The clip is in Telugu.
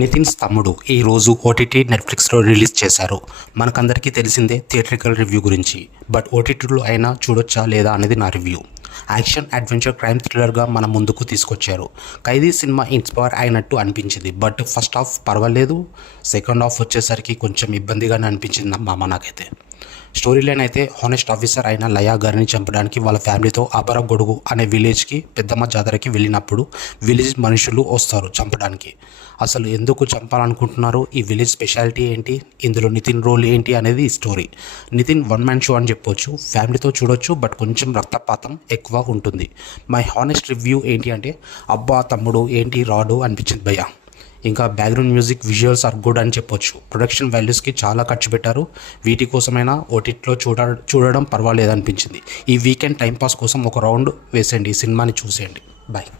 నితిన్స్ తమ్ముడు ఈరోజు ఓటీటీ నెట్ఫ్లిక్స్లో రిలీజ్ చేశారు. మనకందరికీ తెలిసిందే థియేట్రికల్ రివ్యూ గురించి. బట్ ఓటీటీలో అయినా చూడొచ్చా లేదా అనేది నా రివ్యూ. యాక్షన్ అడ్వెంచర్ క్రైమ్ థ్రిల్లర్గా మన ముందుకు తీసుకొచ్చారు. ఖైదీ సినిమా ఇన్స్పైర్ అయినట్టు అనిపించింది. బట్ ఫస్ట్ హాఫ్ పర్వాలేదు, సెకండ్ హాఫ్ వచ్చేసరికి కొంచెం ఇబ్బందిగానే అనిపించింది మామ నాకైతే. స్టోరీ లైన్ అయితే హానెస్ట్ ఆఫీసర్ అయిన లయా గారిని చంపడానికి వాళ్ళ ఫ్యామిలీతో అబరగొడుగు అనే విలేజ్కి పెద్దమ్మ జాతరకి వెళ్ళినప్పుడు విలేజ్ మనుషులు వస్తారు చంపడానికి. అసలు ఎందుకు చంపాలనుకుంటున్నారు, ఈ విలేజ్ స్పెషాలిటీ ఏంటి, ఇందులో నితిన్ రోల్ ఏంటి అనేది ఈ story. Nithin one man show అని చెప్పొచ్చు. ఫ్యామిలీతో చూడొచ్చు, బట్ కొంచెం రక్తపాతం ఎక్కువ ఉంటుంది. మై హానెస్ట్ రివ్యూ ఏంటి అంటే, అబ్బా తమ్ముడు ఏంటి రాడు అనిపించింది భయ్య. ఇంకా background music, visuals are good అని చెప్పొచ్చు. ప్రొడక్షన్ వాల్యూస్కి చాలా ఖర్చు పెట్టారు. వీటి కోసమైనా ఓటీటీలో చూడడం పర్వాలేదు అనిపించింది. ఈ వీకెండ్ టైంపాస్ కోసం ఒక రౌండ్ వేసేయండి, ఈ సినిమాని చూసేయండి. బాయ్.